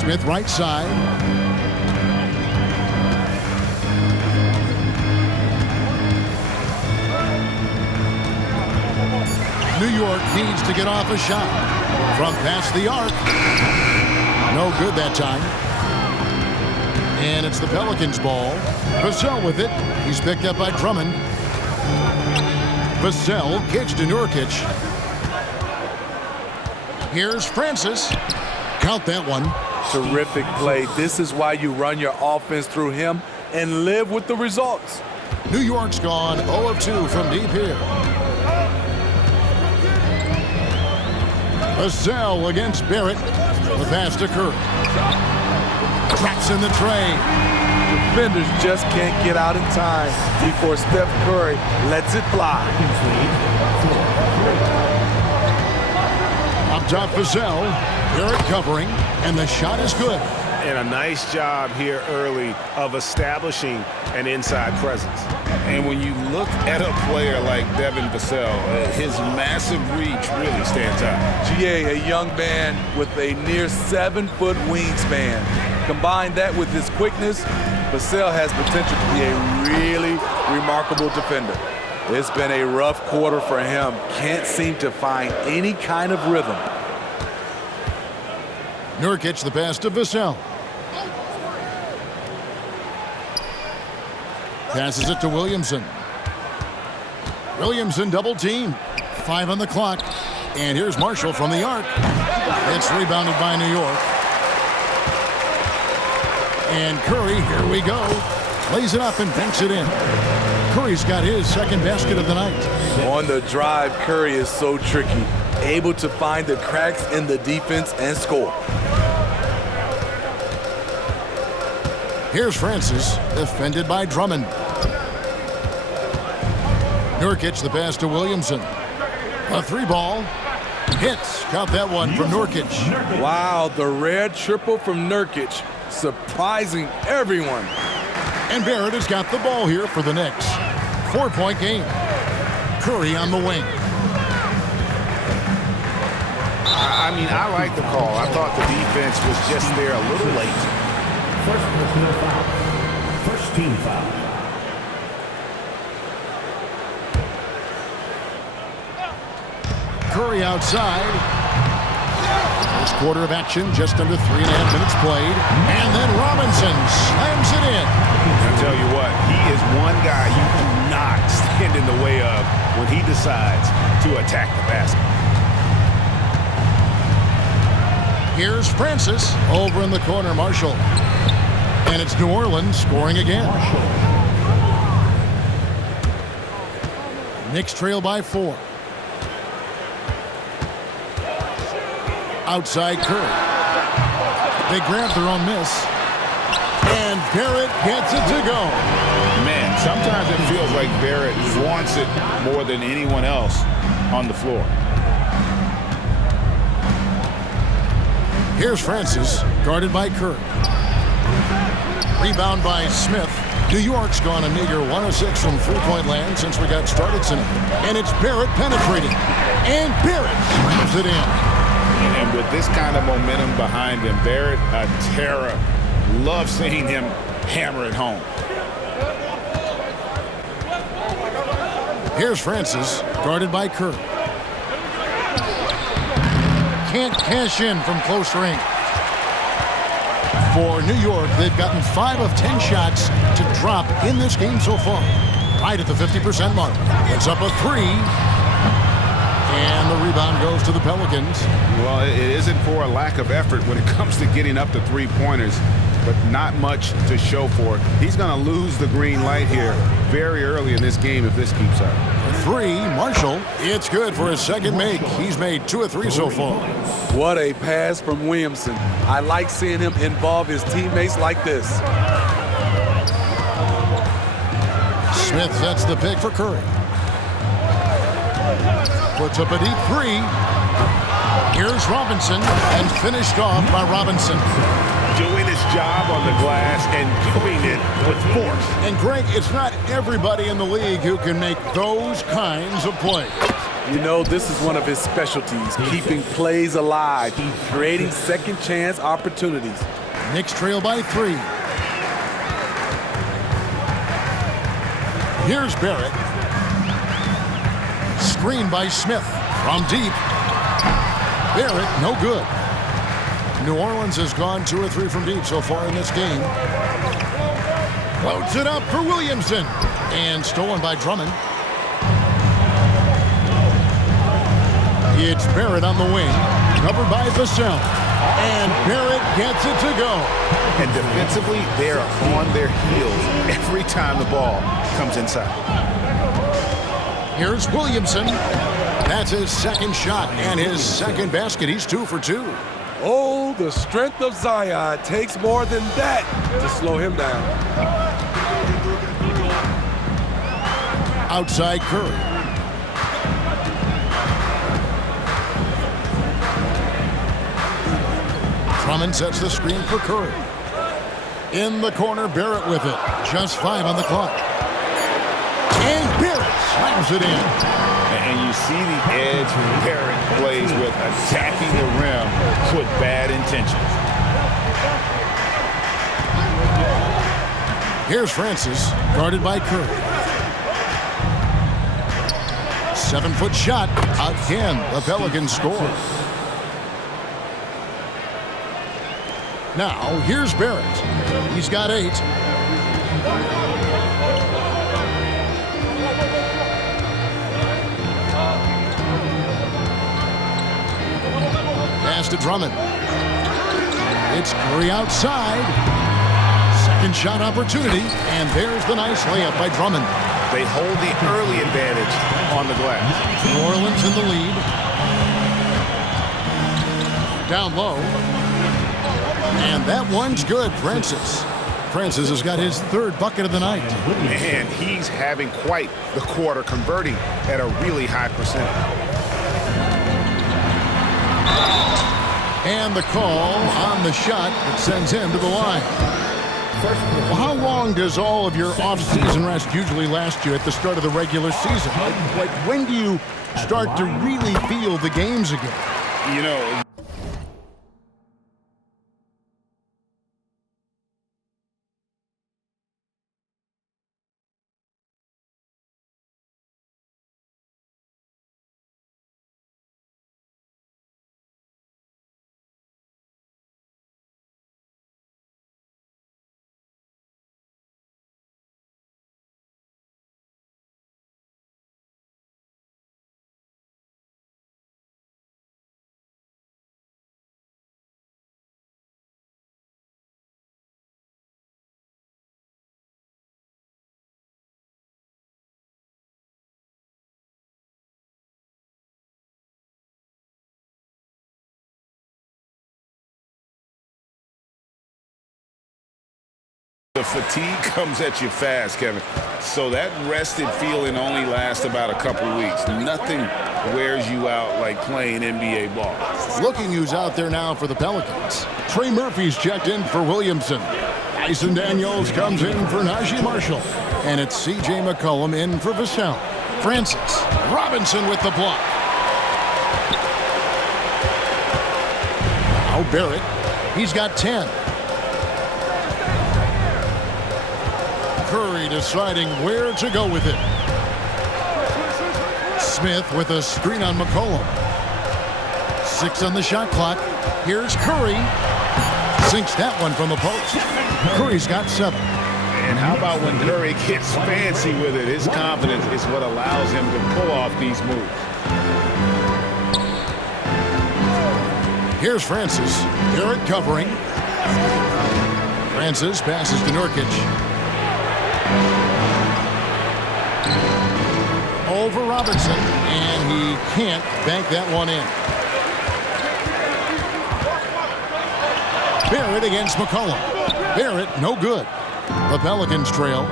Smith right side. New York needs to get off a shot from past the arc. No good that time. And it's the Pelicans ball. Vassell with it. He's picked up by Drummond. Vassell kicks to Nurkic. Here's Francis. Count that one. Terrific play. This is why you run your offense through him and live with the results. New York's gone 0 of 2 from deep here. Vassell against Barrett. The pass to Curry. Traps in the tray. Defenders just can't get out in time before Steph Curry lets it fly. Up top, Vassell. Barrett covering, and the shot is good. And a nice job here early of establishing an inside presence. And when you look at a player like Devin Vassell, his massive reach really stands out. GA, a young man with a near 7-foot wingspan. Combine that with his quickness, Vassell has potential to be a really remarkable defender. It's been a rough quarter for him. Can't seem to find any kind of rhythm. Nurkic the pass to Vassell. Passes it to Williamson. Williamson double team. 5 on the clock. And here's Marshall from the arc. It's rebounded by New York. And Curry, here we go. Lays it up and banks it in. Curry's got his second basket of the night. On the drive, Curry is so tricky. Able to find the cracks in the defense and score. Here's Francis, defended by Drummond. Nurkic the pass to Williamson. A 3-ball. Hits. Count that one from Nurkic. Wow, the red triple from Nurkic. Surprising everyone. And Barrett has got the ball here for the Knicks. 4-point game. Curry on the wing. I mean, I like the call. I thought the defense was just there a little late. First personal foul. First team foul. Curry outside. First quarter of action, just under 3.5 minutes played. And then Robinson slams it in. I'll tell you what, he is one guy you do not stand in the way of when he decides to attack the basket. Here's Francis. Over in the corner, Marshall. And it's New Orleans scoring again. Knicks trail by 4. Outside Curry. They grab their own miss. And Barrett gets it to go. Man, sometimes it feels like Barrett wants it more than anyone else on the floor. Here's Francis, guarded by Curry. Rebound by Smith. New York's gone a meager 1 of 6 from three-point land since we got started tonight. And it's Barrett penetrating. And Barrett slams it in. And with this kind of momentum behind him, Barrett, a terror. Love seeing him hammer it home. Here's Francis, guarded by Curry. Can't cash in from close range. For New York, they've gotten 5 of 10 shots to drop in this game so far. Right at the 50% mark. It's up a 3. And the rebound goes to the Pelicans. Well, it isn't for a lack of effort when it comes to getting up to three-pointers, but not much to show for it. He's going to lose the green light here very early in this game if this keeps up. A 3, Marshall. It's good for his second make. He's made 2 of 3 so far. What a pass from Williamson. I like seeing him involve his teammates like this. Smith sets the pick for Curry. Puts up a deep 3. Here's Robinson, and finished off by Robinson. Doing his job on the glass and doing it with force. And Greg, it's not everybody in the league who can make those kinds of plays. You know, this is one of his specialties, keeping plays alive, creating second chance opportunities. Knicks trail by 3. Here's Barrett. Screen by Smith from deep. Barrett, no good. New Orleans has gone 2 or 3 from deep so far in this game. Floats it up for Williamson. And stolen by Drummond. It's Barrett on the wing. Covered by Vassell. And Barrett gets it to go. And defensively, they're on their heels every time the ball comes inside. Here's Williamson. That's his second shot and his second basket. He's 2 for 2. Oh, the strength of Zion takes more than that to slow him down. Outside Curry. Drummond sets the screen for Curry. In the corner, Barrett with it. Just 5 on the clock. And Barrett slams it in. And you see the edge Barrett plays with, attacking the rim with bad intentions. Here's Francis, guarded by Curry. 7-foot shot. Again, the Pelicans score. Now, here's Barrett. He's got 8. Pass to Drummond. It's Curry outside. Second shot opportunity, and there's the nice layup by Drummond. They hold the early advantage on the glass. New Orleans in the lead. Down low. And that one's good, Francis. Francis has got his 3rd bucket of the night. Man, he's having quite the quarter, converting at a really high percentage. And the call on the shot that sends him to the line. Well, how long does all of your off-season rest usually last you at the start of the regular season? Like when do you start to really feel the games again? You know, the fatigue comes at you fast, Kevin. So that rested feeling only lasts about a couple weeks. Nothing wears you out like playing NBA ball. Looking who's out there now for the Pelicans. Trey Murphy's checked in for Williamson. Dyson Daniels comes in for Najee Marshall. And it's C.J. McCollum in for Vassell. Francis Robinson with the block. Now Barrett. He's got 10. Curry deciding where to go with it. Smith with a screen on McCollum. 6 on the shot clock. Here's Curry. Sinks that one from the post. Curry's got 7. And how about when Curry gets fancy with it? His confidence is what allows him to pull off these moves. Here's Francis. Barrett covering. Francis passes to Nurkic. Over Robinson, and he can't bank that one in. Barrett against McCollum. Barrett, no good. The Pelicans trail.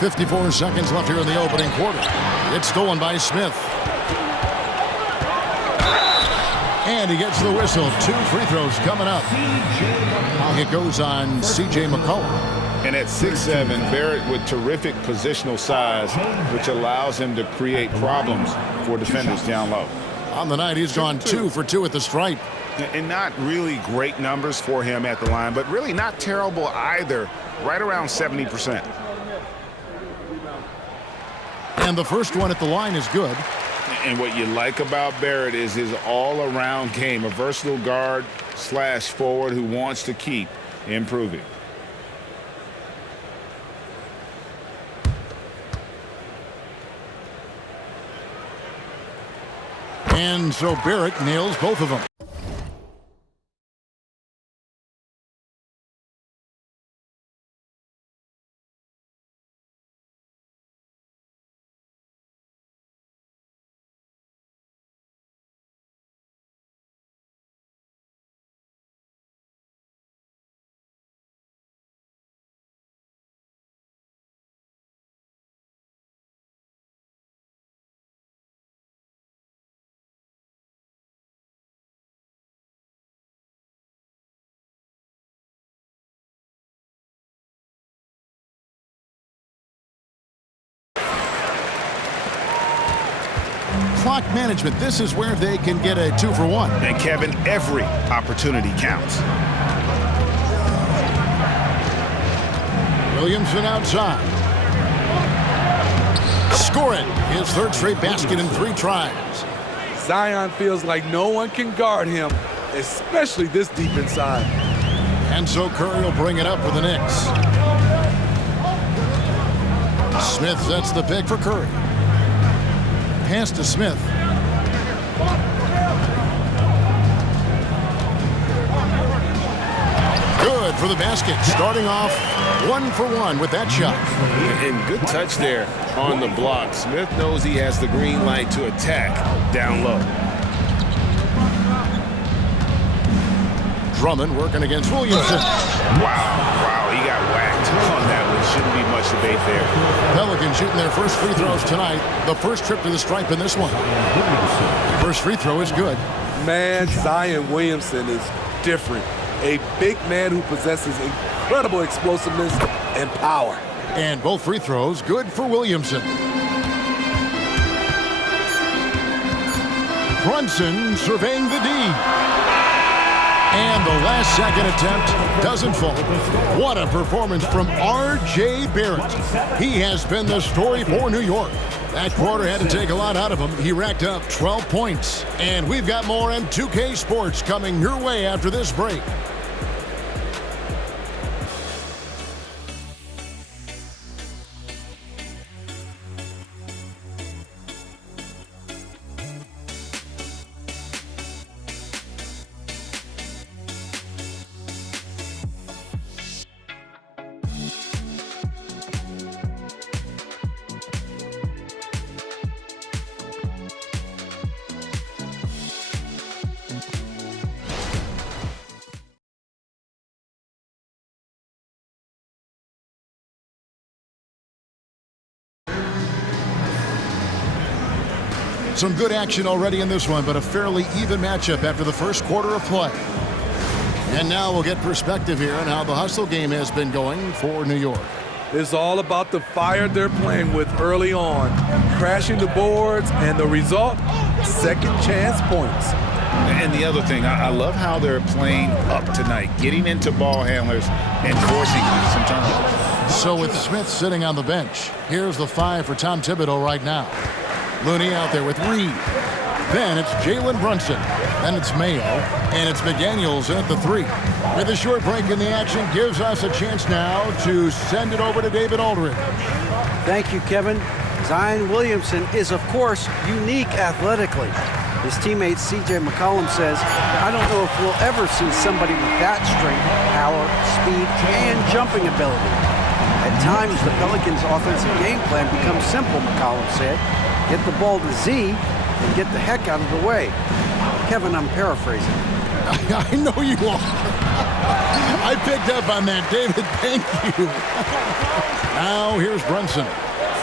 54 seconds left here in the opening quarter. It's stolen by Smith. And he gets the whistle. 2 free throws coming up. It goes on C.J. McCollum. And at 6'7", Barrett with terrific positional size, which allows him to create problems for defenders down low. On the night, he's gone 2 for 2 at the stripe. And not really great numbers for him at the line, but really not terrible either, right around 70%. And the first one at the line is good. And what you like about Barrett is his all-around game, a versatile guard / forward who wants to keep improving. And so Barrett nails both of them. Clock management, this is where they can get a 2 for 1. And Kevin, every opportunity counts. Williamson outside. Score it. His third straight basket in 3 tries. Zion feels like no one can guard him, especially this deep inside. And so Curry will bring it up for the Knicks. Smith sets the pick for Curry. Pass to Smith. Good for the basket. Starting off 1 for 1 with that shot. And good touch there on the block. Smith knows he has the green light to attack down low. Drummond working against Williamson. Wow, he got whacked on that one. Shouldn't be much debate there. Pelicans shooting their first free throws tonight. The first trip to the stripe in this one. First free throw is good. Man, Zion Williamson is different. A big man who possesses incredible explosiveness and power. And both free throws good for Williamson. Brunson surveying the D. And the last second attempt doesn't fall. What a performance from R.J. Barrett. He has been the story for New York. That quarter had to take a lot out of him. He racked up 12 points. And we've got more M2K Sports coming your way after this break. Some good action already in this one, but a fairly even matchup after the first quarter of play. And now we'll get perspective here on how the hustle game has been going for New York. It's all about the fire they're playing with early on, crashing the boards, and the result, second chance points. And the other thing, I love how they're playing up tonight, getting into ball handlers and forcing some turnovers. So with Smith sitting on the bench, here's the 5 for Tom Thibodeau right now. Looney out there with Reed. Then it's Jalen Brunson. Then it's Mayo. And it's McDaniels at the 3. With a short break in the action gives us a chance now to send it over to David Aldridge. Thank you, Kevin. Zion Williamson is, of course, unique athletically. His teammate C.J. McCollum says, I don't know if we'll ever see somebody with that strength, power, speed, and jumping ability. At times, the Pelicans' offensive game plan becomes simple, McCollum said. Get the ball to Z and get the heck out of the way. Kevin, I'm paraphrasing. I know you are. I picked up on that, David. Thank you. Now here's Brunson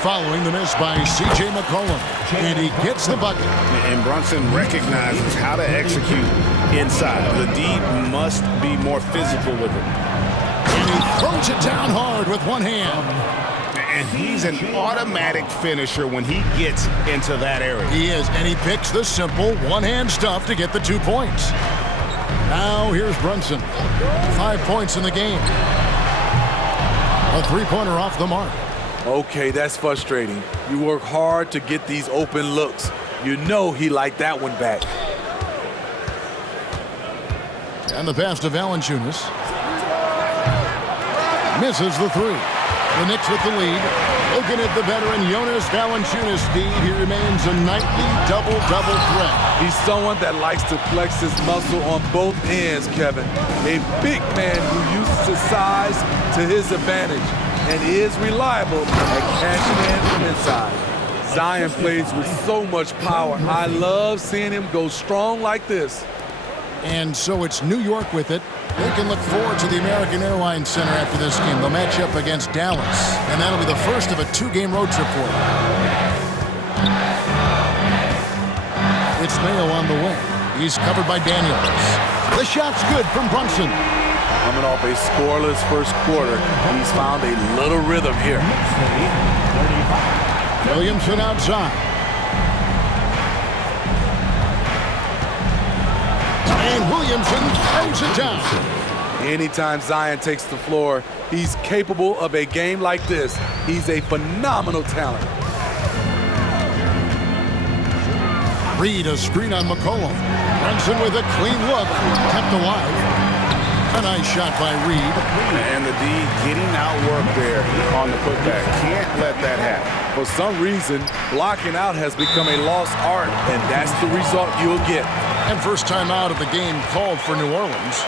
following the miss by C.J. McCollum. And he gets the bucket. And Brunson recognizes how to execute inside. The D must be more physical with it. And he throws it down hard with one hand. And he's an automatic finisher when he gets into that area. He is, and he picks the simple one-hand stuff to get the 2 points. Now here's Brunson. 5 points in the game. A three-pointer off the mark. Okay, that's frustrating. You work hard to get these open looks. You know he liked that one back. And the pass to Valanciunas. Misses the three. The Knicks with the lead. Looking at the veteran Jonas Valanciunas, Steve. He remains a nightly double-double threat. He's someone that likes to flex his muscle on both ends, Kevin. A big man who uses his size to his advantage and is reliable at catching in from inside. Zion plays with so much power. I love seeing him go strong like this. And so it's New York with it. They can look forward to the American Airlines Center after this game. They'll match up against Dallas, and that'll be the first of a 2-game road trip for them. It's Mayo on the wing. He's covered by Daniels. The shot's good from Brunson. Coming off a scoreless first quarter, he's found a little rhythm here. Williamson outside. And Williamson throws it down. Anytime Zion takes the floor, he's capable of a game like this. He's a phenomenal talent. Reed, a screen on McCollum. Brunson with a clean look. Kept alive. A nice shot by Reed. And the D getting outworked there on the putback. Can't let that happen. For some reason, blocking out has become a lost art, and that's the result you'll get. And first time out of the game called for New Orleans.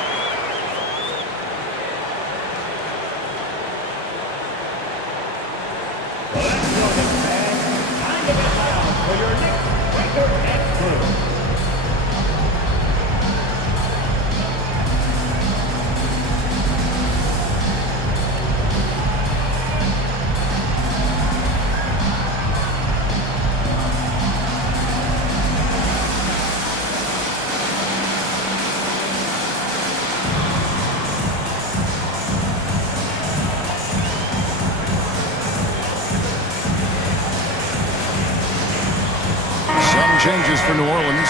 Changes for New Orleans.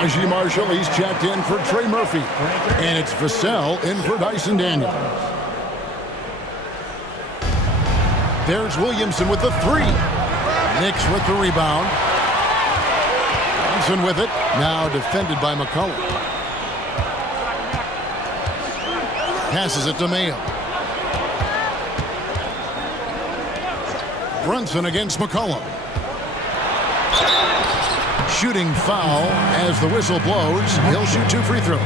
Najee Marshall, he's checked in for Trey Murphy. And it's Vassell in for Dyson Daniels. There's Williamson with the three. Knicks with the rebound. Brunson with it. Now defended by McCollum. Passes it to Mayo. Brunson against McCollum. Shooting foul as the whistle blows. He'll shoot 2 free throws.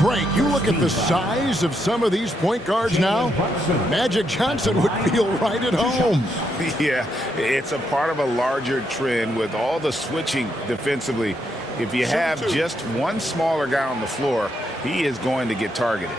Great. You look at the size of some of these point guards now. Magic Johnson would feel right at home. Yeah, it's a part of a larger trend with all the switching defensively. If you have just one smaller guy on the floor, he is going to get targeted.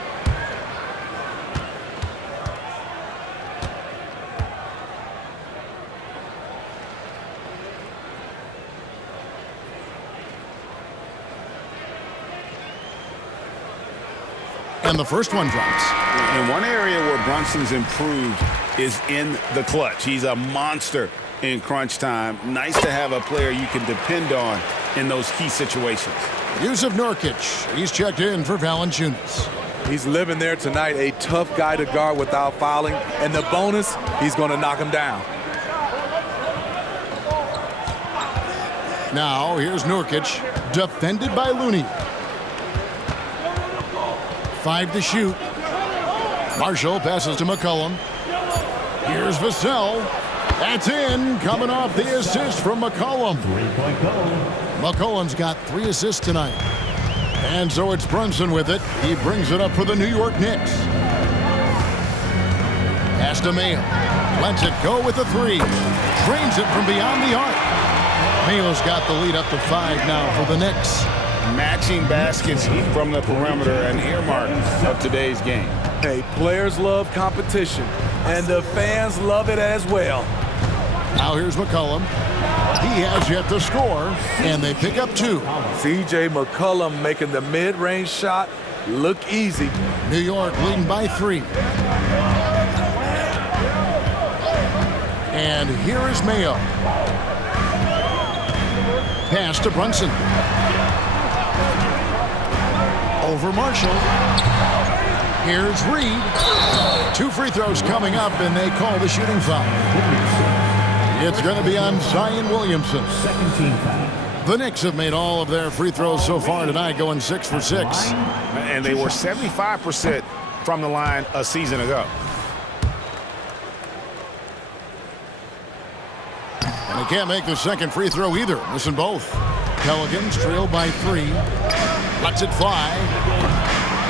And the first one drops. And one area where Brunson's improved is in the clutch. He's a monster in crunch time. Nice to have a player you can depend on in those key situations. Yusuf Nurkic, he's checked in for Valanciunas. He's living there tonight, a tough guy to guard without fouling. And the bonus, he's going to knock him down. Now, here's Nurkic, defended by Looney. 5 to shoot. Marshall passes to McCollum. Here's Vassell. That's in, coming off the assist from McCollum. McCollum's got 3 assists tonight. And so it's Brunson with it. He brings it up for the New York Knicks. Pass to Mayo. Lets it go with a 3. Drains it from beyond the arc. Mayo's got the lead up to 5 now for the Knicks. Matching baskets from the perimeter, an earmark of today's game. Hey, players love competition, and the fans love it as well. Now here's McCollum. He has yet to score, and they pick up 2. C.J. McCollum making the mid-range shot look easy. New York leading by 3. And here is Mayo. Pass to Brunson. Over Marshall. Here's Reed. 2 free throws coming up, and they call the shooting foul. It's going to be on Zion Williamson. Second team foul. The Knicks have made all of their free throws so far tonight, going 6 for 6. And they were 75% from the line a season ago. And they can't make the second free throw either, missing both. Pelicans trail by 3. Lets it fly.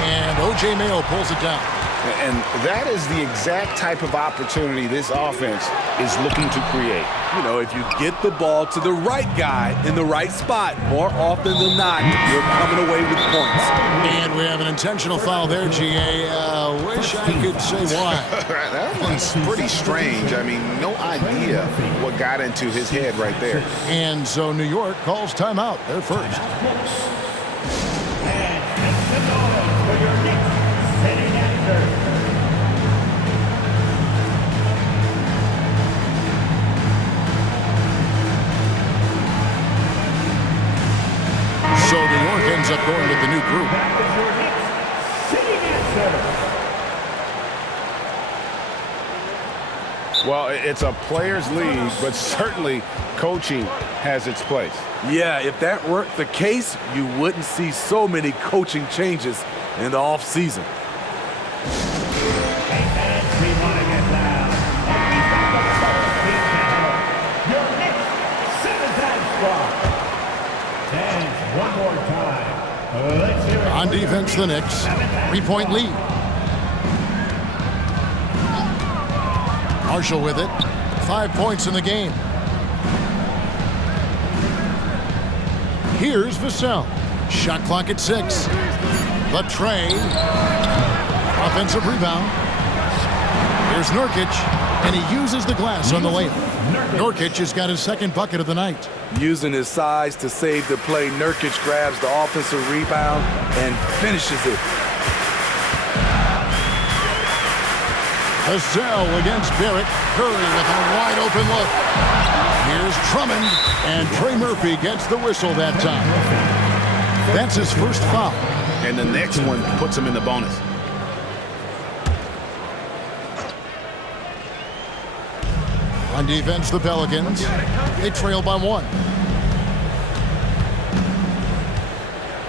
And O.J. Mayo pulls it down. And that is the exact type of opportunity this offense is looking to create. You know, if you get the ball to the right guy in the right spot, more often than not, you're coming away with points. And we have an intentional foul there, G.A. Wish I could say why. That one's pretty strange. I mean, no idea what got into his head right there. And so New York calls timeout. They're first. So New York ends up going with the new group. Well, it's a players' league, but certainly coaching has its place. Yeah, if that weren't the case, you wouldn't see so many coaching changes in the offseason. One more time. Let's hear it. On defense, the Knicks. 3-point lead. Marshall with it. 5 points in the game. Here's Vassell. Shot clock at 6. The tray. Offensive rebound. Here's Nurkic, and he uses the glass on the layup. Nurkic has got his second bucket of the night. Using his size to save the play, Nurkic grabs the offensive rebound and finishes it. Vassell against Barrett. Curry with a wide open look. Here's Drummond, and Trey Murphy gets the whistle that time. That's his first foul. And the next one puts him in the bonus. On defense, the Pelicans. They trail by 1.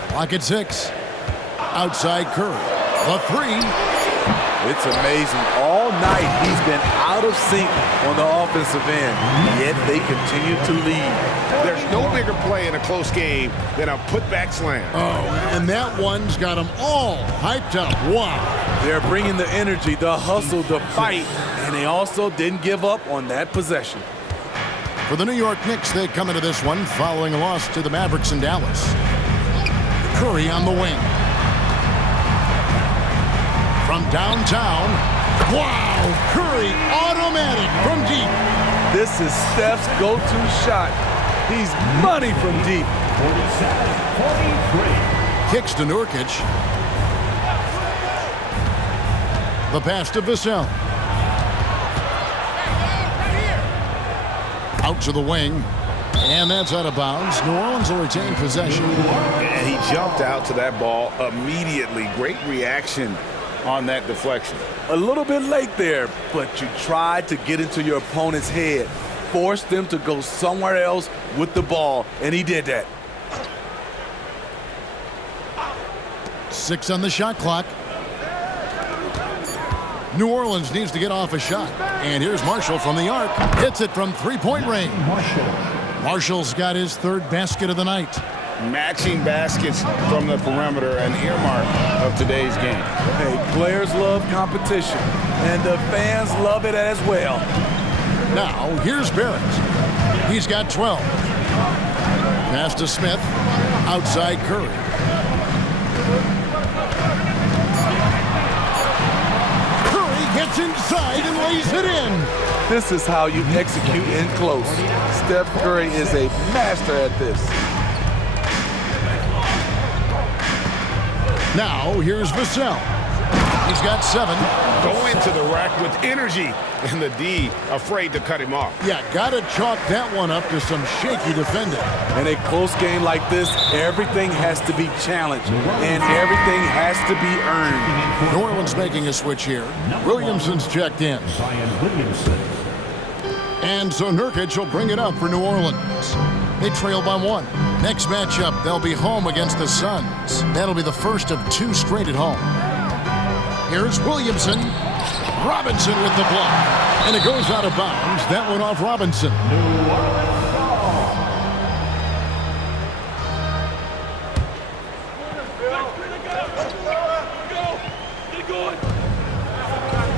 Clock at 6. Outside Curry. The 3. It's amazing. All night he's been out of sync on the offensive end, yet they continue to lead. There's no bigger play in a close game than a putback slam. Oh, and that one's got them all hyped up. Wow. They're bringing the energy, the hustle, the fight, and they also didn't give up on that possession. For the New York Knicks, they come into this one following a loss to the Mavericks in Dallas. Curry on the wing. From downtown, wow, Curry automatic from deep. This is Steph's go-to shot. He's money from deep. 47-43. Kicks to Nurkic. The pass to Vassell. Out to the wing. And that's out of bounds. New Orleans will retain possession. And he jumped out to that ball immediately. Great reaction on that deflection. A little bit late there, but you tried to get into your opponent's head. Forced them to go somewhere else with the ball, and he did that. 6 on the shot clock. New Orleans needs to get off a shot. And here's Marshall from the arc. Hits it from 3-point range. Marshall's got his 3rd basket of the night. Matching baskets from the perimeter, an earmark of today's game. Hey, players love competition, and the fans love it as well. Now, here's Barrett. He's got 12. Pass to Smith. Outside Curry. Curry gets inside and lays it in. This is how you execute in close. Steph Curry is a master at this. Now, here's Vassell. He's got 7. Going to the rack with energy, and the D afraid to cut him off. Yeah, got to chalk that one up to some shaky defending. In a close game like this, everything has to be challenged, and everything has to be earned. New Orleans making a switch here. Williamson's checked in. Zion Williamson. And so Nurkic will bring it up for New Orleans. They trail by 1. Next matchup, they'll be home against the Suns. That'll be the first of 2 straight at home. Here's Williamson. Robinson with the block. And it goes out of bounds. That one off Robinson.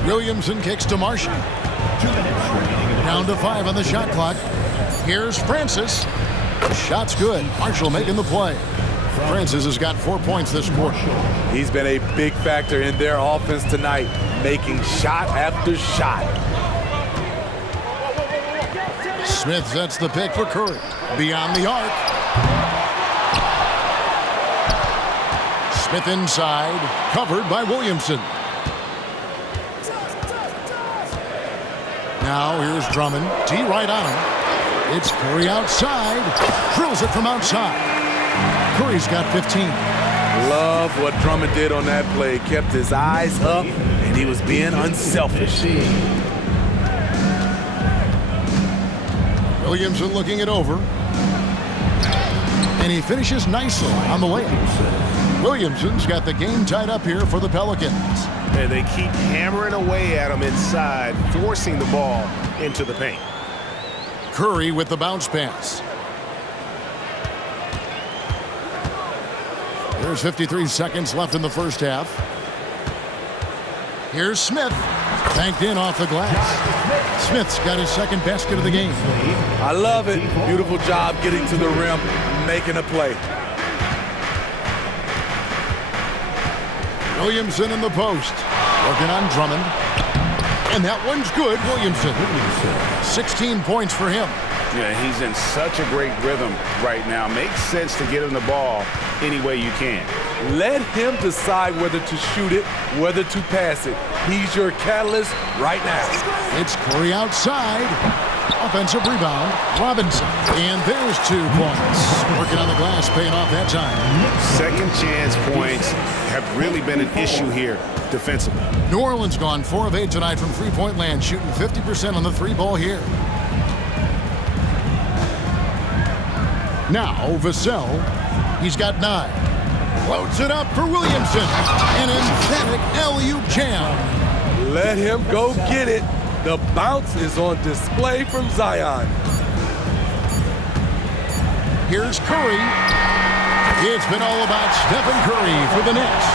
Williamson kicks to Marshall. 2 minutes remaining. Down to 5 on the shot clock. Here's Francis. Shot's good. Marshall making the play. Francis has got 4 points this quarter. He's been a big factor in their offense tonight, making shot after shot. Smith sets the pick for Curry. Beyond the arc. Smith inside. Covered by Williamson. Now here's Drummond. T right on him. It's Curry outside. Drills it from outside. Curry's got 15. Love what Drummond did on that play. Kept his eyes up, and he was being unselfish. Williamson looking it over. And he finishes nicely on the layup. Williamson's got the game tied up here for the Pelicans. And they keep hammering away at him inside, forcing the ball into the paint. Curry with the bounce pass. There's 53 seconds left in the first half. Here's Smith. Banked in off the glass. Smith's got his second basket of the game. I love it. Beautiful job getting to the rim, making a play. Williamson in the post. Working on Drummond. And that one's good. Williamson. 16 points for him. Yeah, he's in such a great rhythm right now. Makes sense to get him the ball any way you can. Let him decide whether to shoot it, whether to pass it. He's your catalyst right now. It's Curry outside. Offensive rebound. Robinson. And there's 2 points. Working on the glass, paying off that time. Second chance points have really been an issue here defensively. New Orleans gone 4 of 8 tonight from three-point land, shooting 50% on the 3-ball here. Now, Vassell, he's got 9. Floats it up for Williamson. An emphatic alley-oop jam. Let him go get it. The bounce is on display from Zion. Here's Curry. It's been all about Stephen Curry for the Knicks.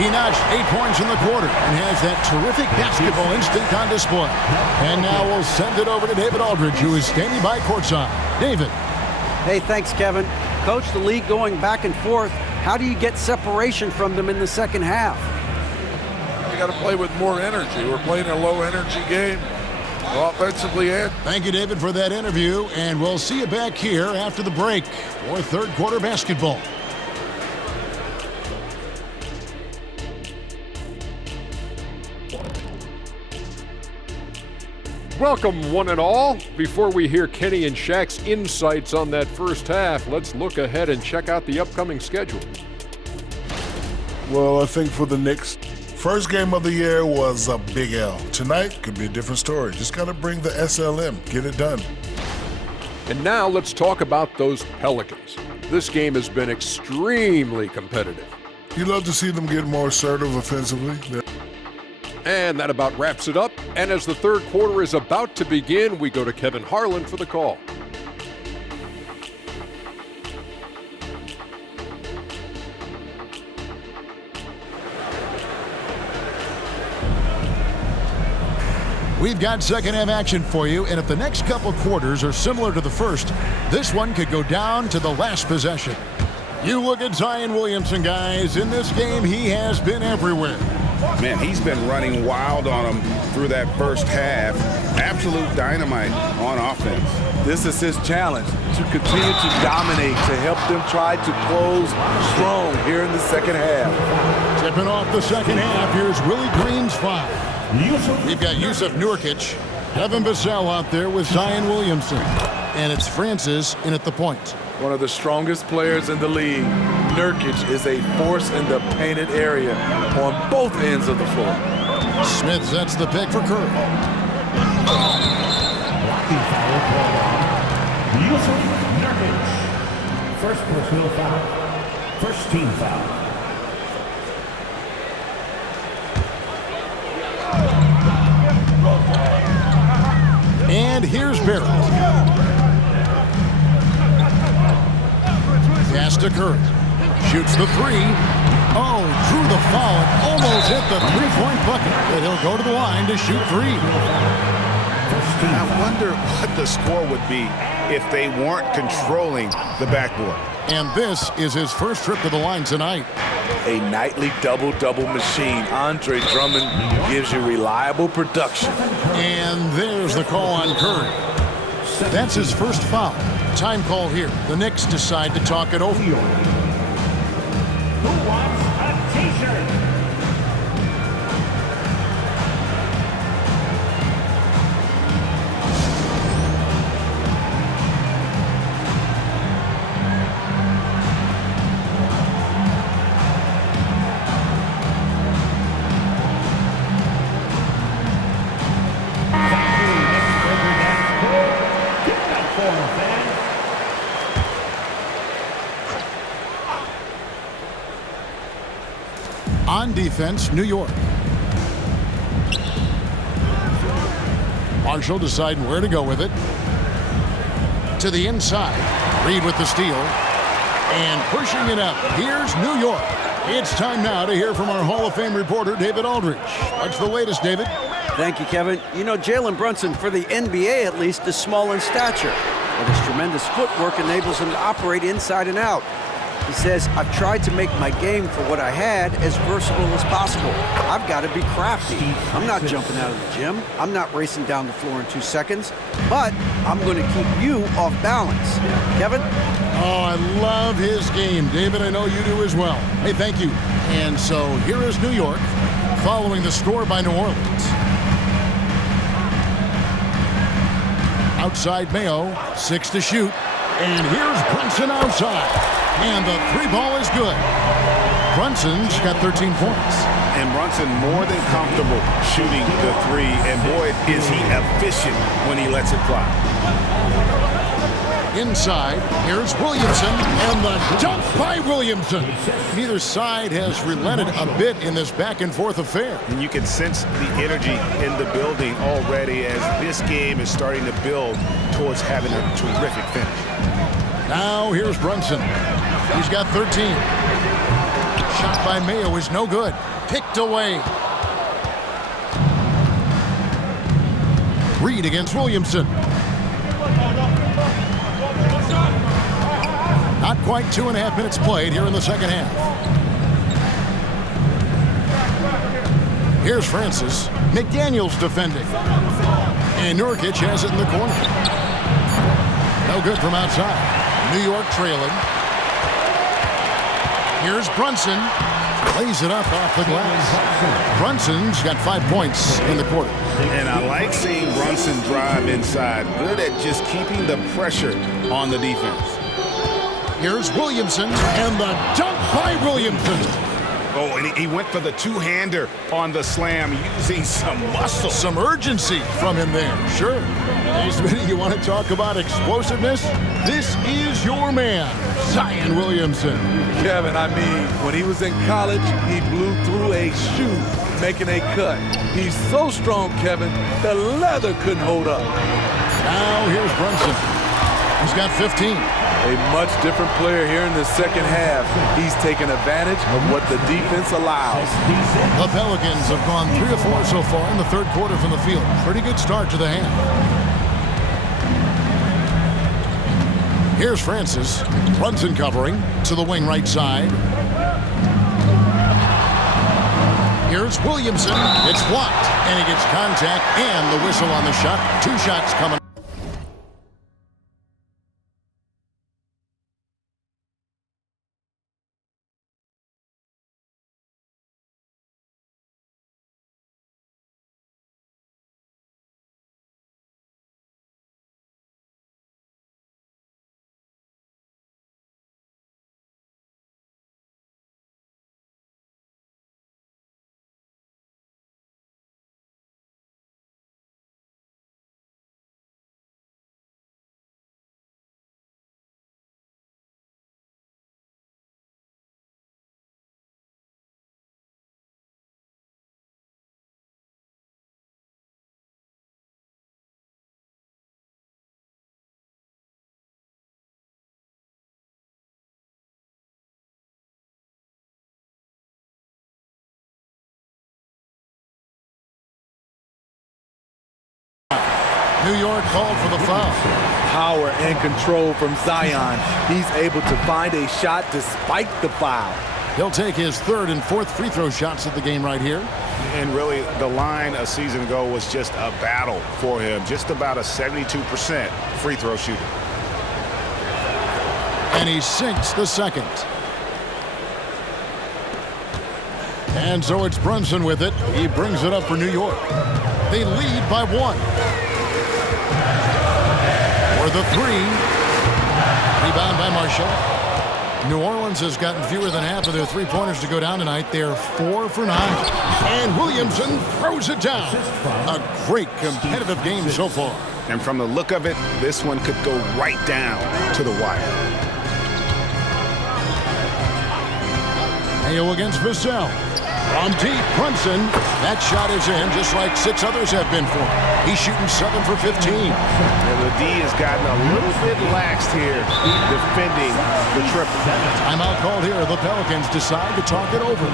He notched 8 points in the quarter and has that terrific basketball instinct on display. And now we'll send it over to David Aldridge, who is standing by courtside. David. Hey, thanks, Kevin. Coach, the league going back and forth. How do you get separation from them in the second half? You got to play with more energy. We're playing a low-energy game, offensively and. Thank you, David, for that interview, and we'll see you back here after the break for third quarter basketball. Welcome, one and all. Before we hear Kenny and Shaq's insights on that first half, let's look ahead and check out the upcoming schedule. Well, I think for the Knicks, first game of the year was a big L. Tonight could be a different story. Just got to bring the SLM, get it done. And now let's talk about those Pelicans. This game has been extremely competitive. You love to see them get more assertive offensively. And that about wraps it up. And as the third quarter is about to begin, we go to Kevin Harlan for the call. We've got second half action for you, and if the next couple quarters are similar to the first, this one could go down to the last possession. You look at Zion Williamson, guys. In this game, he has been everywhere. Man, he's been running wild on them through that first half. Absolute dynamite on offense. This is his challenge, to continue to dominate, to help them try to close strong here in the second half. Tipping off the second half, here's Willie Green's 5. We've got Yusuf Nurkic, Kevin Vassell out there with Zion Williamson. And it's Francis in at the point. One of the strongest players in the league, Nurkic is a force in the painted area on both ends of the floor. Smith sets the pick for Curry. Blocking foul called on Yusuf Nurkic. First personal foul. First team foul. And here's Barrett. Pass to Curry. Shoots the 3. Oh, drew the foul and almost hit the three-point bucket. But he'll go to the line to shoot 3. I wonder what the score would be if they weren't controlling the backboard. And this is his first trip to the line tonight. A nightly double-double machine. Andre Drummond gives you reliable production. And there's the call on Curry. That's his first foul. Time call here. The Knicks decide to talk it over. Who wants a t-shirt? On defense, New York. Marshall deciding where to go with it. To the inside. Reed with the steal. And pushing it out. Here's New York. It's time now to hear from our Hall of Fame reporter, David Aldridge. What's the latest, David? Thank you, Kevin. You know, Jalen Brunson, for the NBA at least, is small in stature, but his tremendous footwork enables him to operate inside and out. He says, I've tried to make my game for what I had as versatile as possible. I've got to be crafty. I'm not jumping out of the gym. I'm not racing down the floor in 2 seconds, but I'm going to keep you off balance. Kevin? Oh, I love his game. David, I know you do as well. Hey, thank you. And so here is New York following the score by New Orleans. Outside Mayo, 6 to shoot. And here's Brunson outside. And the 3-ball is good. Brunson's got 13 points. And Brunson more than comfortable shooting the 3. And boy, is he efficient when he lets it fly. Inside, here's Williamson, and the dunk by Williamson. Neither side has relented a bit in this back-and-forth affair. And you can sense the energy in the building already as this game is starting to build towards having a terrific finish. Now here's Brunson. He's got 13. Shot by Mayo is no good. Picked away. Reed against Williamson. Not quite 2.5 minutes played here in the second half. Here's Francis. McDaniels defending. And Nurkic has it in the corner. No good from outside. New York trailing. Here's Brunson. Lays it up off the glass. Brunson's got 5 points in the quarter. And I like seeing Brunson drive inside. Good at just keeping the pressure on the defense. Here's Williamson, and the dunk by Williamson. Oh, and he went for the two-hander on the slam, using some muscle. Some urgency from him there, sure. Hey, Smitty, you want to talk about explosiveness? This is your man, Zion Williamson. Kevin, I mean, when he was in college, he blew through a shoe, making a cut. He's so strong, Kevin, the leather couldn't hold up. Now here's Brunson. He's got 15. A much different player here in the second half. He's taken advantage of what the defense allows. The Pelicans have gone 3 of 4 so far in the third quarter from the field. Pretty good start to the half. Here's Francis. Brunson covering to the wing right side. Here's Williamson. It's blocked, and he gets contact and the whistle on the shot. 2 shots coming. New York called for the foul. Power and control from Zion. He's able to find a shot despite the foul. He'll take his third and fourth free throw shots of the game right here. And really, the line a season ago was just a battle for him. Just about a 72% free throw shooter. And he sinks the second. And so it's Brunson with it. He brings it up for New York. They lead by 1. For the 3. Rebound by Marshall. New Orleans has gotten fewer than half of their three-pointers to go down tonight. They're 4 for 9. And Williamson throws it down. A great competitive game so far. And from the look of it, this one could go right down to the wire. Hale against Vassell. From deep, Brunson. That shot is in, just like 6 others have been for him. He's shooting 7 for 15. And the D has gotten a little bit laxed here defending the triple. Timeout called here. The Pelicans decide to talk it over.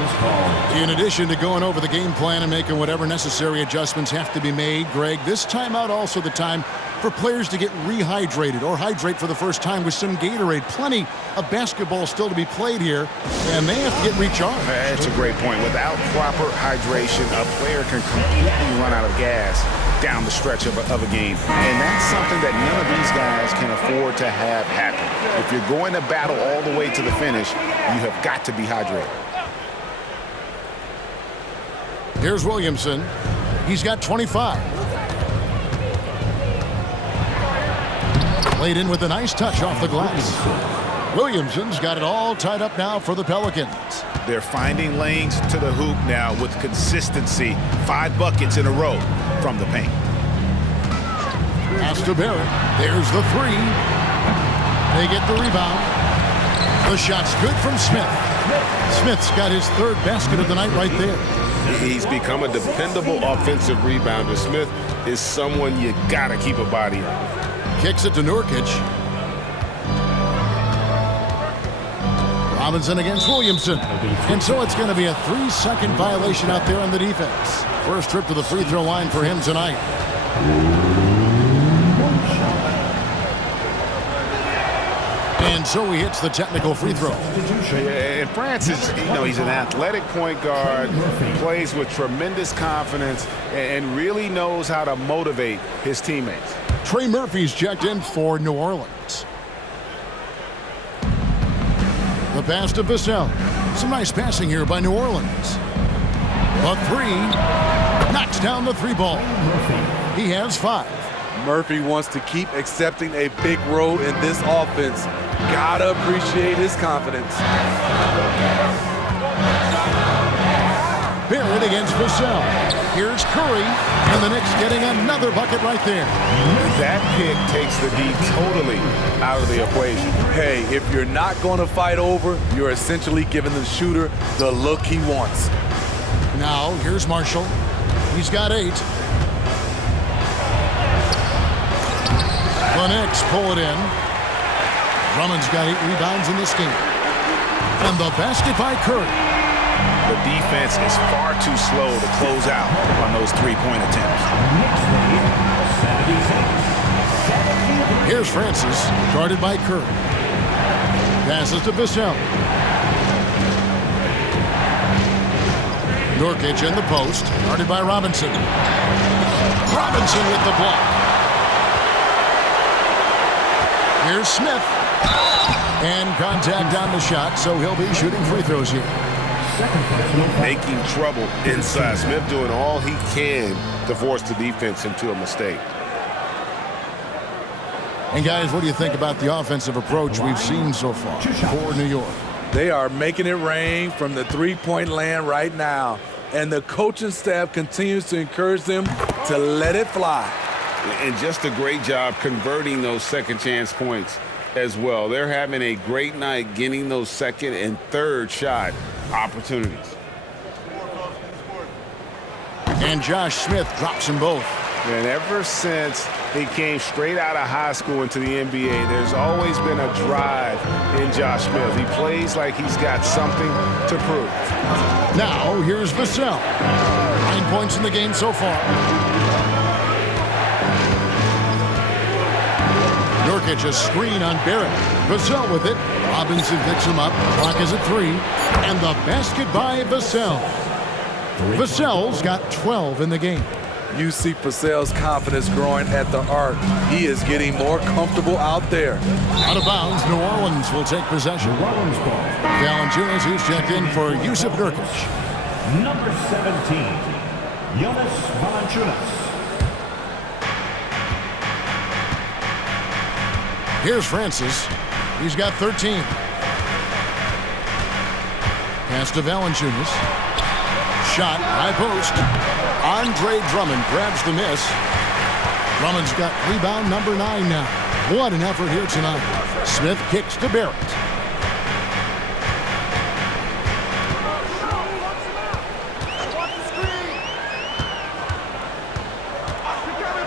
In addition to going over the game plan and making whatever necessary adjustments have to be made, Greg, this timeout also the time for players to get rehydrated or hydrate for the first time with some Gatorade. Plenty of basketball still to be played here, and they have to get recharged. That's a great point. Without proper hydration, a player can completely run out of gas down the stretch of a game. And that's something that none of these guys can afford to have happen. If you're going to battle all the way to the finish, you have got to be hydrated. Here's Williamson. He's got 25. Played in with a nice touch off the glass. Williamson's got it all tied up now for the Pelicans. They're finding lanes to the hoop now with consistency. 5 buckets in a row from the paint. Pass to Barrett. There's the 3. They get the rebound. The shot's good from Smith. Smith's got his 3rd basket of the night right there. He's become a dependable offensive rebounder. Smith is someone you gotta keep a body on. Kicks it to Nurkic. Robinson against Williamson. And so it's going to be a 3-second violation out there on the defense. First trip to the free throw line for him tonight. And so he hits the technical free throw. And Francis, he's an athletic point guard, plays with tremendous confidence, and really knows how to motivate his teammates. Trey Murphy's checked in for New Orleans. The pass to Vassell. Some nice passing here by New Orleans. A 3. Knocks down the 3 ball. He has 5. Murphy wants to keep accepting a big role in this offense. Gotta appreciate his confidence. Barrett against Vassell. Here's Curry, and the Knicks getting another bucket right there. That pick takes the D totally out of the equation. Hey, if you're not going to fight over, you're essentially giving the shooter the look he wants. Now, here's Marshall. He's got 8. The Knicks pull it in. Drummond's got 8 rebounds in this game. And the basket by Curry. The defense is far too slow to close out on those 3-point attempts. Here's Francis, guarded by Curry. Passes to Vassell. Nurkic in the post, guarded by Robinson. Robinson with the block. Here's Smith. And contact on the shot, so he'll be shooting free throws here. Making trouble inside. Smith doing all he can to force the defense into a mistake. And guys, what do you think about the offensive approach we've seen so far for New York? They are making it rain from the 3-point land right now. And the coaching staff continues to encourage them to let it fly. And just a great job converting those second chance points as well. They're having a great night getting those second and third shot opportunities. And Josh Smith drops them both. And ever since he came straight out of high school into the NBA, there's always been a drive in Josh Smith. He plays like he's got something to prove. Now, here's Vassell. 9 points in the game so far. Nurkic a screen on Barrett. Vassell with it. Robinson picks him up. Clock is at 3. And the basket by Vassell. Vassell's got 12 in the game. You see Vassell's confidence growing at the arc. He is getting more comfortable out there. Out of bounds, New Orleans will take possession. Valanciunas, who's checked in for Yusuf Nurkic. Number 17, Jonas Valanciunas. Here's Francis. He's got 13. Pass to Valanciunas. Shot, high post. Andre Drummond grabs the miss. Drummond's got rebound number 9 now. What an effort here tonight. Smith kicks to Barrett.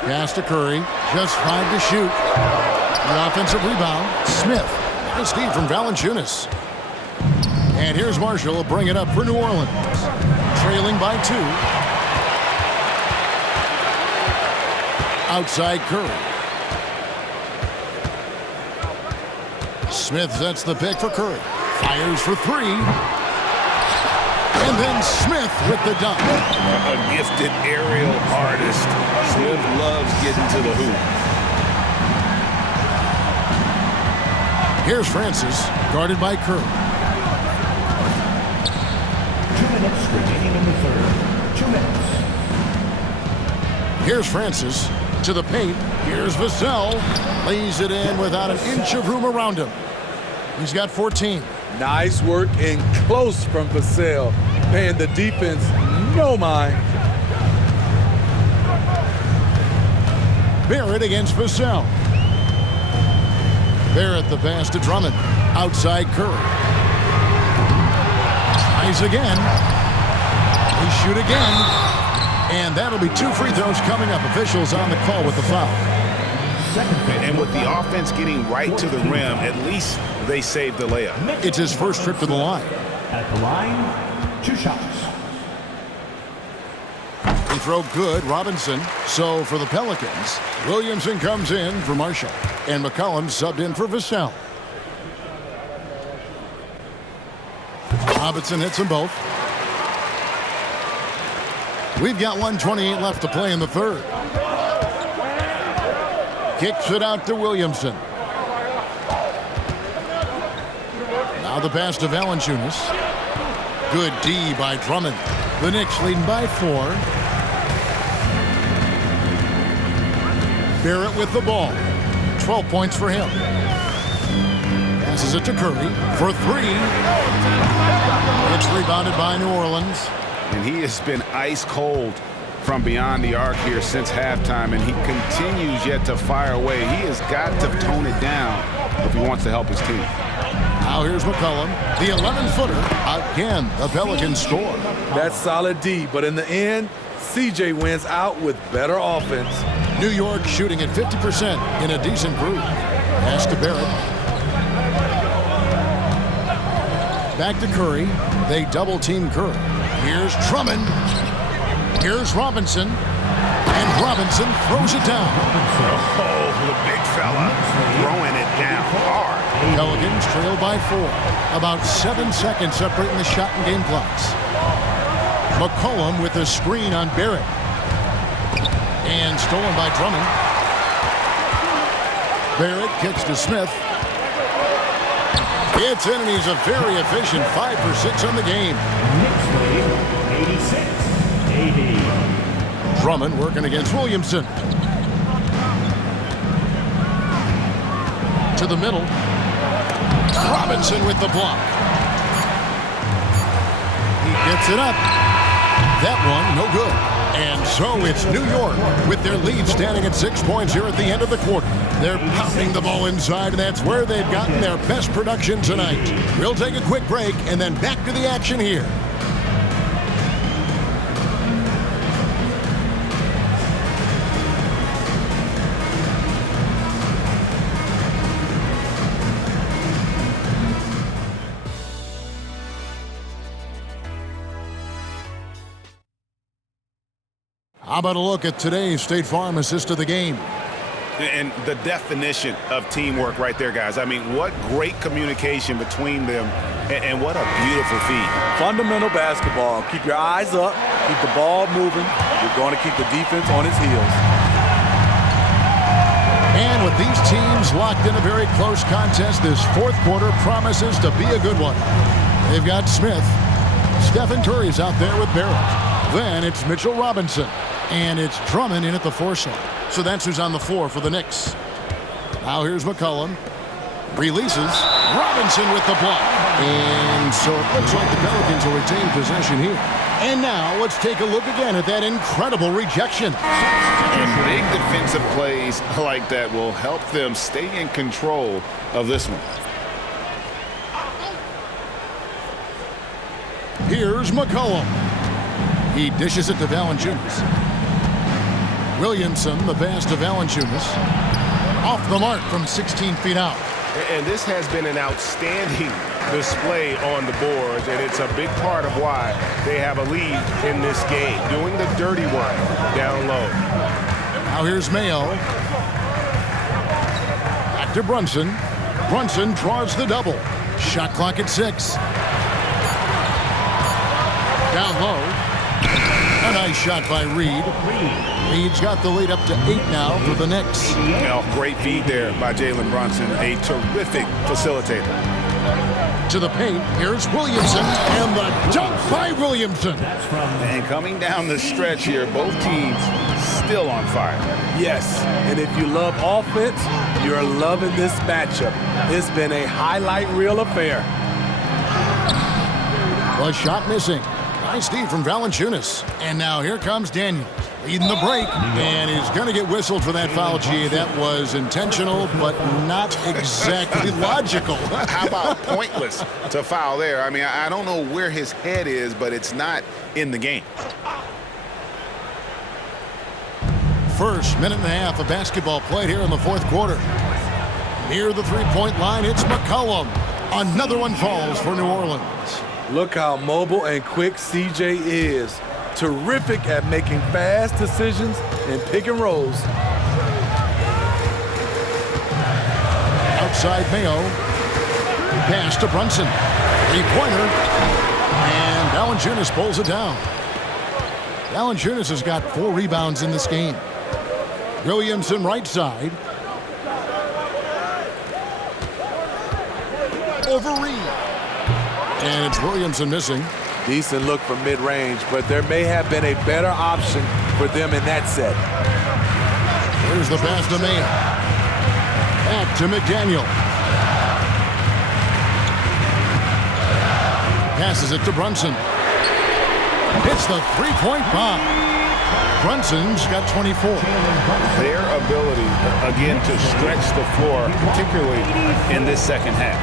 Pass to Curry. Just 5 to shoot. The offensive rebound. Smith. Nice feed from Valanciunas. And here's Marshall. Bring it up for New Orleans. Trailing by 2. Outside Curry. Smith sets the pick for Curry. Fires for 3. And then Smith with the dunk. A gifted aerial artist. Smith loves getting to the hoop. Here's Francis, guarded by Curry. 2 minutes remaining in the third. 2 minutes. Here's Francis to the paint. Here's Vassell. Lays it in without an inch of room around him. He's got 14. Nice work and close from Vassell. Paying the defense no mind. Barrett against Vassell. Barrett the pass to Drummond. Outside Curry. Tries again. They shoot again. And that'll be 2 free throws coming up. Officials on the call with the foul. And with the offense getting right to the rim, at least they saved the layup. It's his first trip to the line. At the line, 2 shots. They throw good, Robinson. So for the Pelicans, Williamson comes in for Marshall. And McCollum subbed in for Vassell. Robinson hits them both. We've got 1:28 left to play in the third. Kicks it out to Williamson. Now the pass to Valanciunas. Good D by Drummond. The Knicks leading by 4. Barrett with the ball. 12 points for him. Passes it to Curry for 3. It's rebounded by New Orleans. And he has been ice cold from beyond the arc here since halftime, and he continues yet to fire away. He has got to tone it down if he wants to help his team. Now here's McCollum, the 11-footer. Again, the Pelicans score. That's solid D, but in the end, CJ wins out with better offense. New York shooting at 50% in a decent groove. Pass to Barrett. Back to Curry. They double-team Curry. Here's Drummond. Here's Robinson. And Robinson throws it down. Oh, the big fella throwing it down hard. Pelicans trail by 4. About 7 seconds separating the shot and game clocks. McCollum with a screen on Barrett. And stolen by Drummond. Barrett kicks to Smith. It's in, and he's a very efficient 5 for 6 on the game. Knicks lead 86-80. Drummond working against Williamson. To the middle. Robinson with the block. He gets it up. That one, no good. And so it's New York with their lead standing at 6 points here at the end of the quarter. They're pounding the ball inside, and that's where they've gotten their best production tonight. We'll take a quick break and then back to the action here. How about a look at today's State Farm assist of the game? And the definition of teamwork right there, guys. I mean, what great communication between them, and what a beautiful feed. Fundamental basketball. Keep your eyes up. Keep the ball moving. You're going to keep the defense on its heels. And with these teams locked in a very close contest, this fourth quarter promises to be a good one. They've got Smith. Stephen Curry's out there with Barrett. Then it's Mitchell Robinson. And it's Drummond in at the 4 slot. So that's who's on the floor for the Knicks. Now here's McCollum. Releases. Robinson with the block. And so it looks like the Pelicans will retain possession here. And now let's take a look again at that incredible rejection. And big defensive plays like that will help them stay in control of this one. Here's McCollum. He dishes it to Valanciunas. Williamson, the pass to Valanciunas. Off the mark from 16 feet out. And this has been an outstanding display on the boards, and it's a big part of why they have a lead in this game, doing the dirty work down low. Now here's Mayo. Back to Brunson. Brunson draws the double. Shot clock at 6. Down low. A nice shot by Reed. Reed's got the lead up to 8 now for the Knicks. Well, great feed there by Jalen Brunson, a terrific facilitator. To the paint, here's Williamson, and the dunk by Williamson. And coming down the stretch here, both teams still on fire. Yes, and if you love offense, you're loving this matchup. It's been a highlight reel affair. The shot missing. Nice D from Valanciunas. And now here comes Daniels, leading the break. And he's going to get whistled for that foul, G. That was intentional, but not exactly logical. How about pointless to foul there? I mean, I don't know where his head is, but it's not in the game. First minute and a half of basketball played here in the fourth quarter. Near the three-point line, it's McCollum. Another one falls for New Orleans. Look how mobile and quick CJ is. Terrific at making fast decisions and pick and rolls. Outside Mayo. Pass to Brunson. Three-pointer. And Valanciunas pulls it down. Valanciunas has got 4 rebounds in this game. Williamson right side. Over Reed. And it's Williamson missing. Decent look from mid-range, but there may have been a better option for them in that set. Here's the pass to Mayo. Back to McDaniel. Passes it to Brunson. Hits the three-point bomb. Brunson's got 24. Their ability, again, to stretch the floor, particularly in this second half.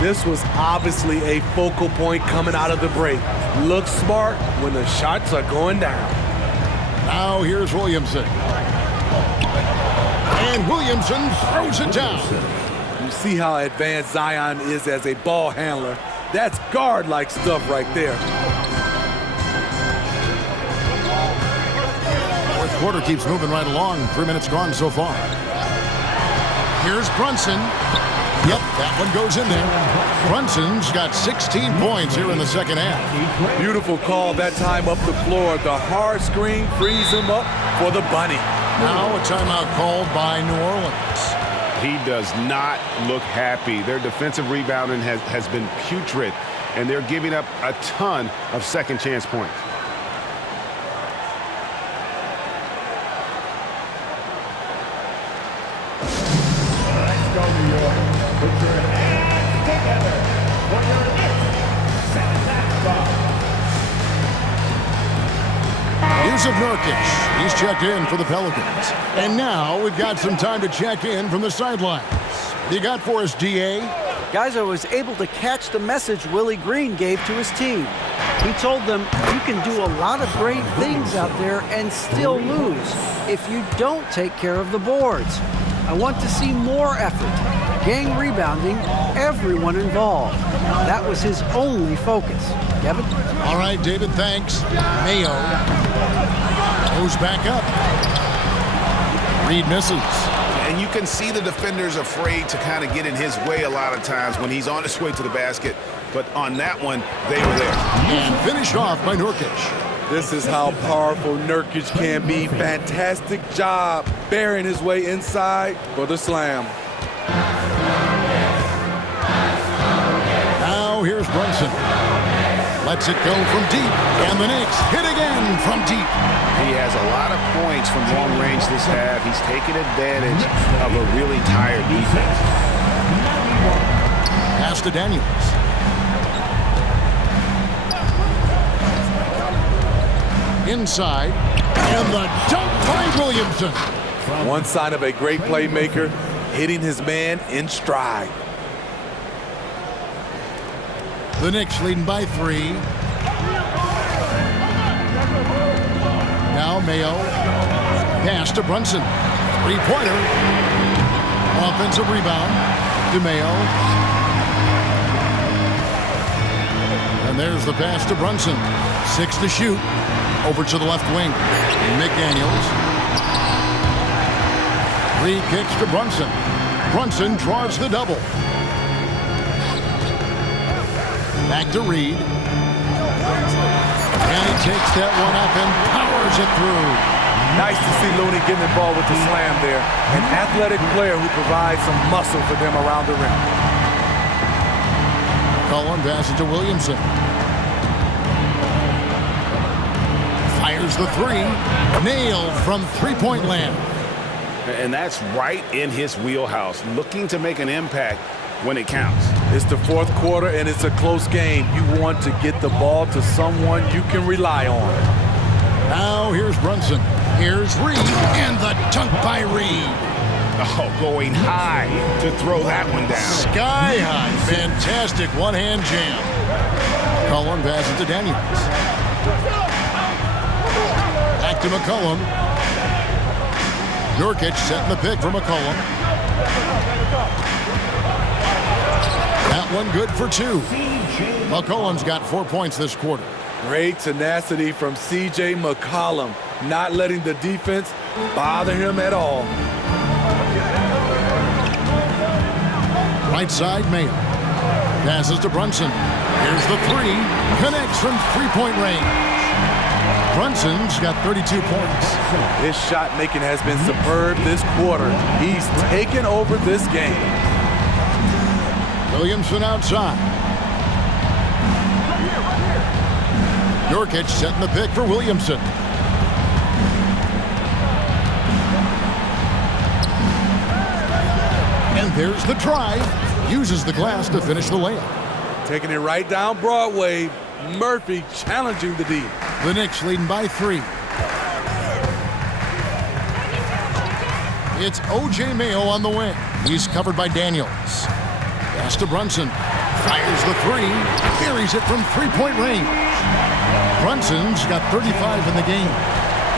This was obviously a focal point coming out of the break. Look smart when the shots are going down. Now here's Williamson. And Williamson throws it down. You see how advanced Zion is as a ball handler. That's guard-like stuff right there. Fourth quarter keeps moving right along. 3 minutes gone so far. Here's Brunson. Yep, that one goes in there. Brunson's got 16 points here in the second half. Beautiful call that time up the floor. The hard screen frees him up for the bunny. Now a timeout called by New Orleans. He does not look happy. Their defensive rebounding has been putrid, and they're giving up a ton of second chance points. Here's of Nurkic. He's checked in for the Pelicans. And now we've got some time to check in from the sidelines. What you got for us, DA? Guys, I was able to catch the message Willie Green gave to his team. He told them, you can do a lot of great things out there and still lose if you don't take care of the boards. I want to see more effort, gang rebounding, everyone involved. That was his only focus. Kevin? All right, David, thanks. Mayo goes back up. Reed misses. And you can see the defenders afraid to kind of get in his way a lot of times when he's on his way to the basket. But on that one, they were there. And finished off by Nurkic. This is how powerful Nurkic can be. Fantastic job bearing his way inside for the slam. Now here's Brunson. Lets it go from deep. And the Knicks hit again from deep. He has a lot of points from long range this half. He's taken advantage of a really tired defense. Pass to Daniels. Inside, and the dunk by Williamson. One sign of a great playmaker, hitting his man in stride. The Knicks leading by 3. Now Mayo. Pass to Brunson. Three-pointer. Offensive rebound to Mayo. And there's the pass to Brunson. 6 to shoot. Over to the left wing. McDaniels. 3 kicks to Brunson. Brunson draws the double. Back to Reed. And he takes that one up and powers it through. Nice to see Looney getting involved with the slam there. An athletic player who provides some muscle for them around the rim. Cullen passes to Williamson. Fires the 3. Nailed from three-point land. And that's right in his wheelhouse, looking to make an impact when it counts. It's the fourth quarter, and it's a close game. You want to get the ball to someone you can rely on. Now here's Brunson. Here's Reed, and the dunk by Reed. Oh, going high to throw that one down. Sky high. Fantastic one-hand jam. Cullen passes to Daniels. Back to McCollum. Nurkic setting the pick for McCollum. That one good for 2. McCollum's got 4 points this quarter. Great tenacity from C.J. McCollum, not letting the defense bother him at all. Right side, Mayo. Passes to Brunson. Here's the 3. Connects from three-point range. Brunson's got 32 points. His shot making has been superb this quarter. He's taken over this game. Williamson outside. Nurkic setting the pick for Williamson. And there's the drive. Uses the glass to finish the layup. Taking it right down Broadway. Murphy challenging the D. The Knicks leading by 3. It's O.J. Mayo on the wing. He's covered by Daniels. Pass to Brunson. Fires the 3. Carries it from three-point range. Brunson's got 35 in the game.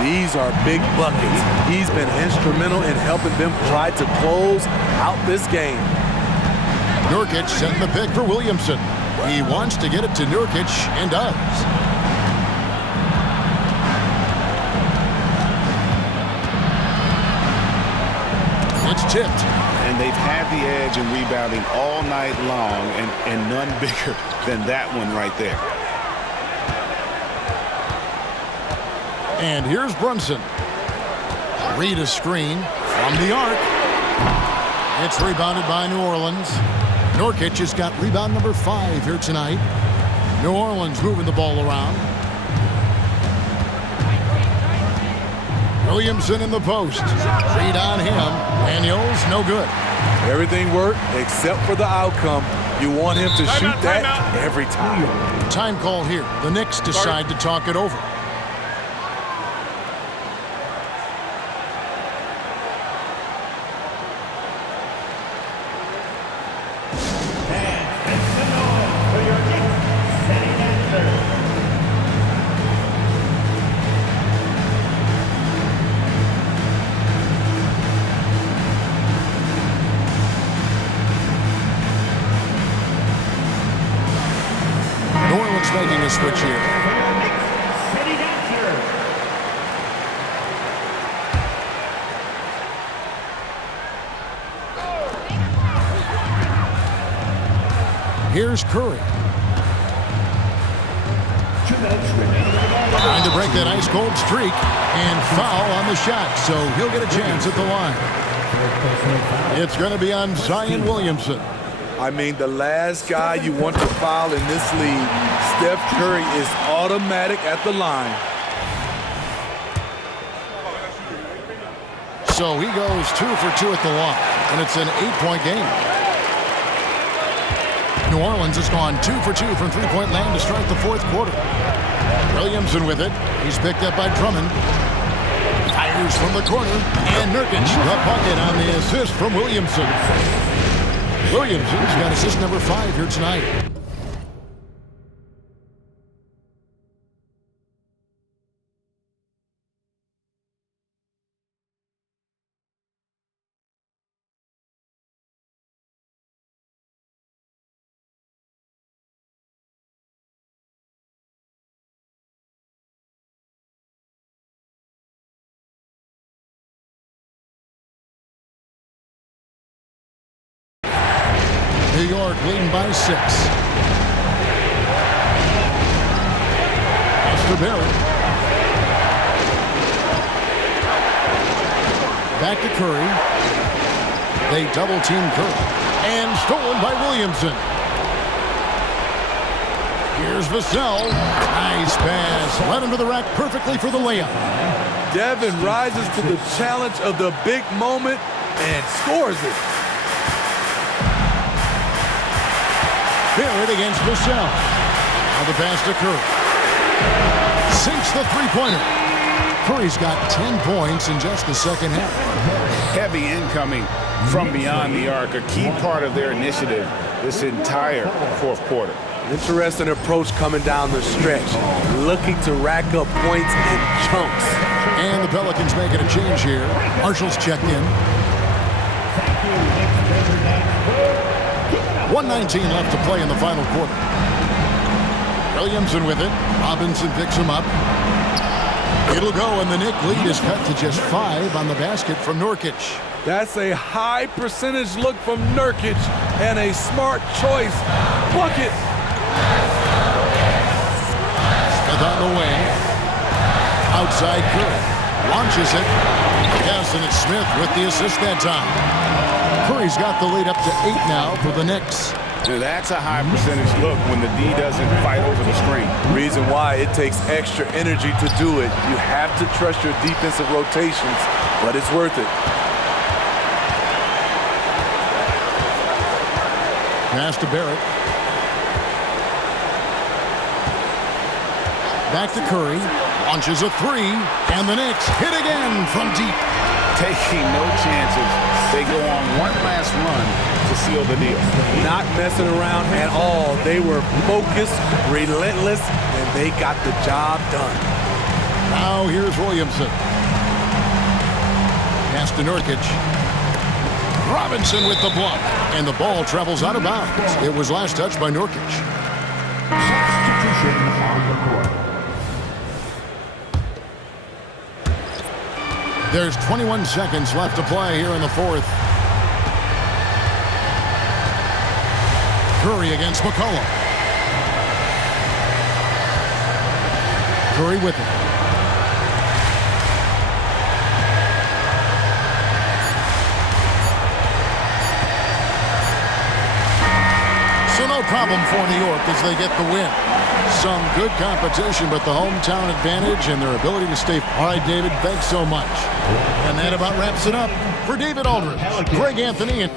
These are big buckets. He's been instrumental in helping them try to close out this game. Nurkic setting the pick for Williamson. He wants to get it to Nurkic and does. It's tipped. And they've had the edge in rebounding all night long, and none bigger than that one right there. And here's Brunson. Read a screen from the arc. It's rebounded by New Orleans. Nurkic has got rebound number 5 here tonight. New Orleans moving the ball around. Williamson in the post. Read on him. Daniels, no good. Everything worked except for the outcome. You want him to shoot that every time. Time call here. The Knicks decide to talk it over. Making a switch here. City dancer. 1 Here's Curry. 2 minutes remaining. Trying to break that ice-cold streak, and foul on the shot, so he'll get a chance at the line. It's going to be on Zion Williamson. I mean, the last guy you want to foul in this league, Steph Curry, is automatic at the line. So he goes 2 for 2 at the line, and it's an 8-point game. New Orleans has gone 2 for 2 from three-point land to start the fourth quarter. Williamson with it. He's picked up by Drummond. Fires from the corner, and Nurkic the bucket on the assist from Williamson. Williamson's got assist number 5 here tonight. New York leading by 6. Pass to Barrett. Back to Curry. They double-team Curry. And stolen by Williamson. Here's Vassell. Nice pass. Led him to the rack perfectly for the layup. Devin rises to the challenge of the big moment and scores it. Barrett against Vassell. Now the pass to Curry. Sinks the three-pointer. Curry's got 10 points in just the second half. Heavy incoming from beyond the arc, a key part of their initiative this entire fourth quarter. Interesting approach coming down the stretch, looking to rack up points in chunks. And the Pelicans making a change here. Marshall's checked in. 1:19 left to play in the final quarter. Williamson with it. Robinson picks him up. It'll go, and the Knicks lead is cut to just 5 on the basket from Nurkic. That's a high percentage look from Nurkic and a smart choice. Bucket. Smith on the way. Outside Curry. Launches it. Yes, and it's Smith with the assist that time. Curry's got the lead up to 8 now for the Knicks. Now that's a high percentage look when the D doesn't fight over the screen. Reason why it takes extra energy to do it. You have to trust your defensive rotations, but it's worth it. Pass to Barrett. Back to Curry. Launches a 3, and the Knicks hit again from deep. Taking no chances. They go on one last run to seal the deal. Not messing around at all. They were focused, relentless, and they got the job done. Now here's Williamson. Pass to Nurkic. Robinson with the block, and the ball travels out of bounds. It was last touched by Nurkic. Substitution on the court. There's 21 seconds left to play here in the fourth. Curry against McCollum. Curry with it. So no problem for New York as they get the win. Some good competition, but the hometown advantage and their ability to stay. All right, David, thanks so much. And that about wraps it up. For David Aldridge, Greg Anthony, and